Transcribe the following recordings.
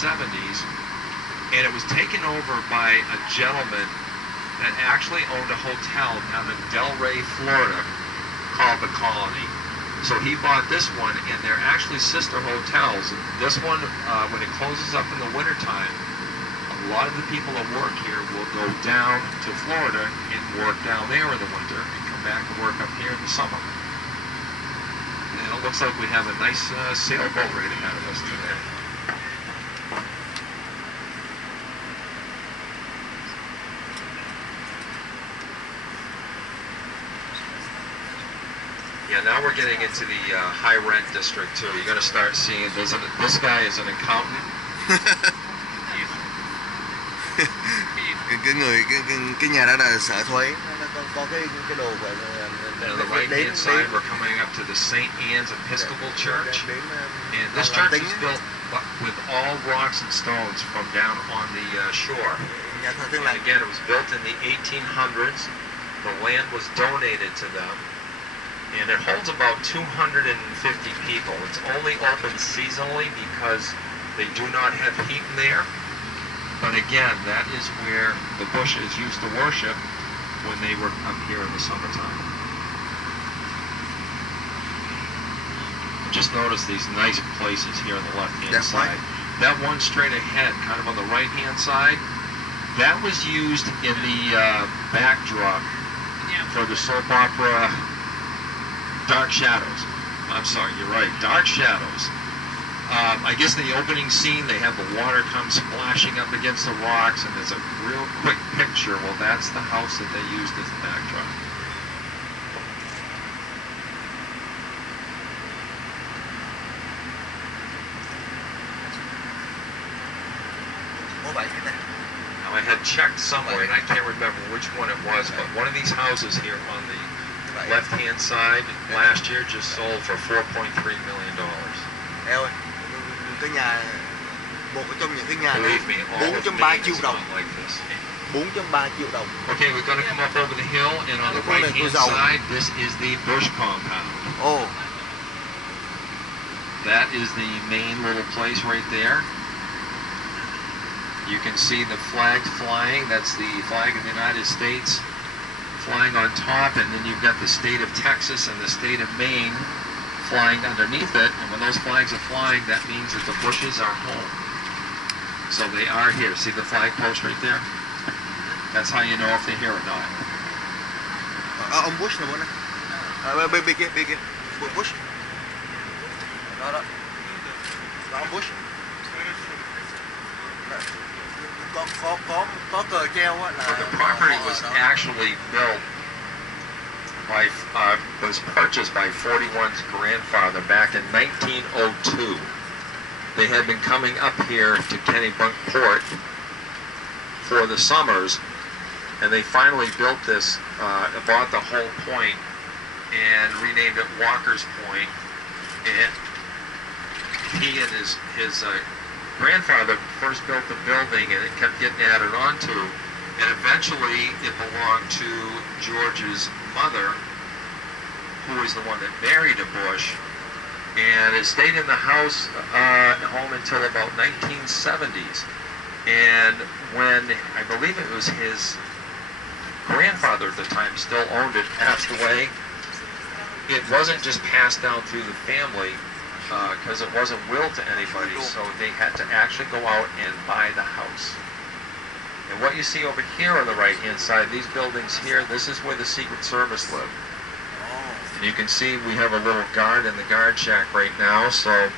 70s, and it was taken over by a gentleman that actually owned a hotel down in Delray, Florida, called the Colony. So he bought this one, and they're actually sister hotels. This one, when it closes up in the wintertime, a lot of the people that work here will go down to Florida and work down there in the winter and come back and work up here in the summer. And it looks like we have a nice sailboat right ahead of us today. Yeah, now we're getting into the high rent district too. You're going to start seeing this guy is an accountant. cái nhà đó là sở thuế, nó có cái đồ gọi On the right-hand side, we're coming up to the St. Anne's Episcopal Church, and this church is built with all rocks and stones from down on the shore. And again, it was built in the 1800s. The land was donated to them. And it holds about 250 people. It's only open seasonally because they do not have heat in there. But again, that is where the Bushes used to worship when they were up here in the summertime. Just notice these nice places here on the left-hand side. That one straight ahead, kind of on the right-hand side, that was used in the backdrop for the soap opera Dark Shadows. I'm sorry, you're right. Dark Shadows. I guess in the opening scene, they have the water come splashing up against the rocks, and there's a real quick picture. Well, that's the house that they used as the backdrop. Now, I had checked somewhere, and I can't remember which one it was, but one of these houses here on the left-hand side last year just sold for $4.3 million. Eo ơi, cái nhà, một trong những cái nhà này Believe me, all of 4.3 Maine triệu is đồng. not like this. 4.3 triệu đồng. Okay, we're going to come up over the hill, and on the right-hand side, this is the Bush compound. Oh. That is the main little place right there. You can see the flags flying. That's the flag of the United States flying on top, and then you've got the state of Texas and the state of Maine flying underneath it. And when those flags are flying, that means that the Bushes are home. So they are here. See the flag post right there? That's how you know if they're here or not. Ông Bush là bữa nay. Bên kia. Bush. Đó. Đó ông Bush. Có cờ treo á là. The property was actually built by was purchased by 41's grandfather back in 1902. They had been coming up here to Kennebunkport for the summers, and they finally built this, bought the whole point and renamed it Walker's Point. And he and his grandfather first built the building, and it kept getting added onto, and eventually it belonged to George's mother, who was the one that married a Bush, and it stayed in the house home until about 1970s. And when I believe it was his grandfather at the time still owned it, passed away, it wasn't just passed down through the family, because it wasn't willed to anybody, so they had to actually go out and buy the house. And what you see over here on the right-hand side, these buildings here, this is where the Secret Service lived. And you can see we have a little guard in the guard shack right now, so I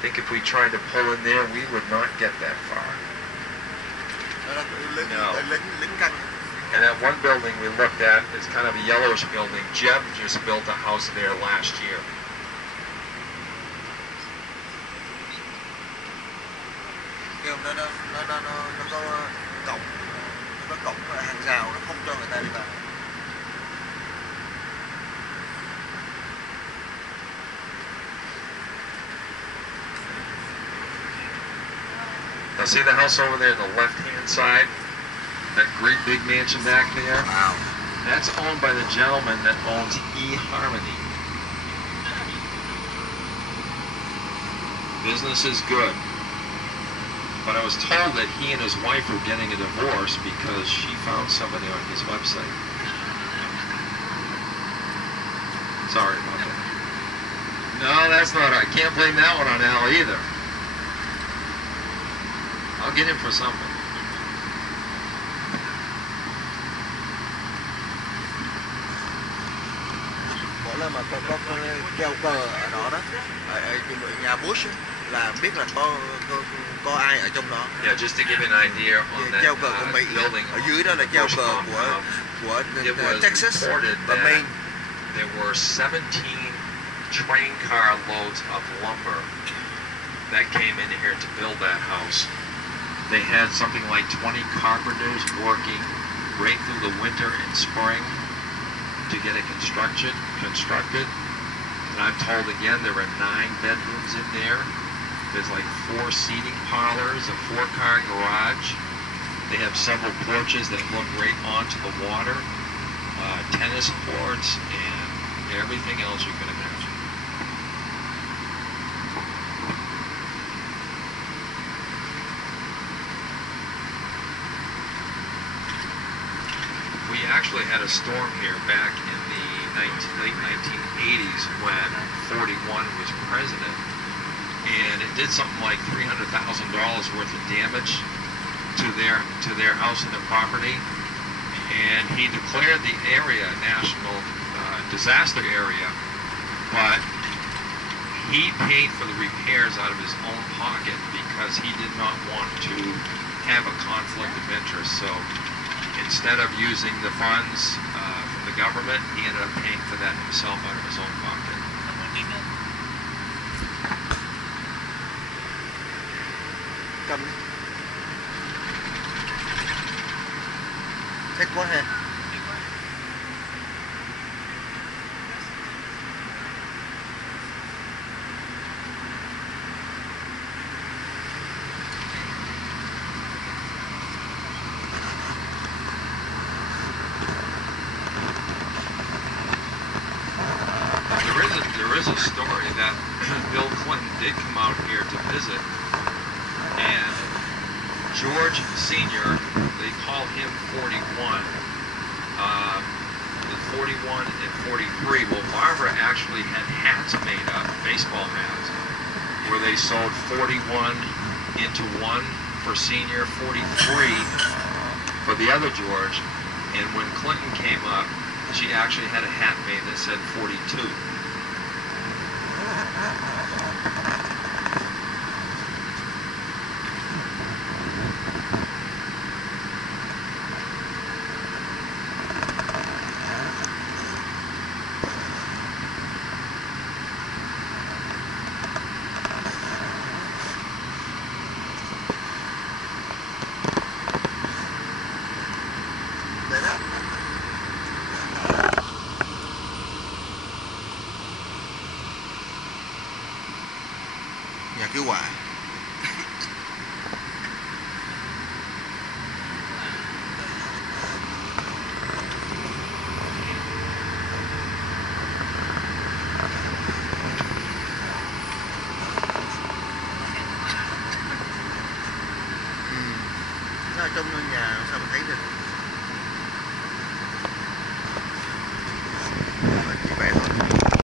think if we tried to pull in there, we would not get that far. No. And that one building we looked at is kind of a yellowish building. Jeb just built a house there last year. Nó có cổng hàng rào, nó không cho người ta đi vào. Now see the house over there on the left-hand side? That great big mansion back there? Wow. That's owned by the gentleman that owns eHarmony. Business is good. But I was told that he and his wife were getting a divorce because she found somebody on his website. Sorry about that. No, that's not. I can't blame that one on Al either. I'll get him for something. Mỗi lần mà có treo cờ ở đó đó, ở nhà Bush là biết là có ai ở trong đó. Yeah, just to give you an idea on that Treo cờ của Mỹ. building. Ở dưới đó là treo cờ của Texas và Maine. There were 17 train car loads of lumber that came in here to build that house. They had something like 20 carpenters working right through the winter and spring to get it constructed. And I'm told again there are 9 bedrooms in there. There's like 4 seating parlors, a 4-car garage. They have several porches that look right onto the water, tennis courts, and everything else you can imagine. We actually had a storm here back in the late 1980s when 41 was president, and it did something like $300,000 worth of damage to their house and their property, and he declared the area a national disaster area, but he paid for the repairs out of his own pocket because he did not want to have a conflict of interest. So instead of using the funds from the government, he ended up paying for that himself out of his own pocket. Thích quá ha. There is a story that Bill Clinton did come out here to visit, and George Sr., they call him 41, the 41 and 43. Well, Barbara actually had hats made up, baseball hats, where they sewed 41 into one for Senior, 43 for the other George, and when Clinton came up, she actually had a hat made that said 42. Nhà cứu hỏa. Ở trong nhà sao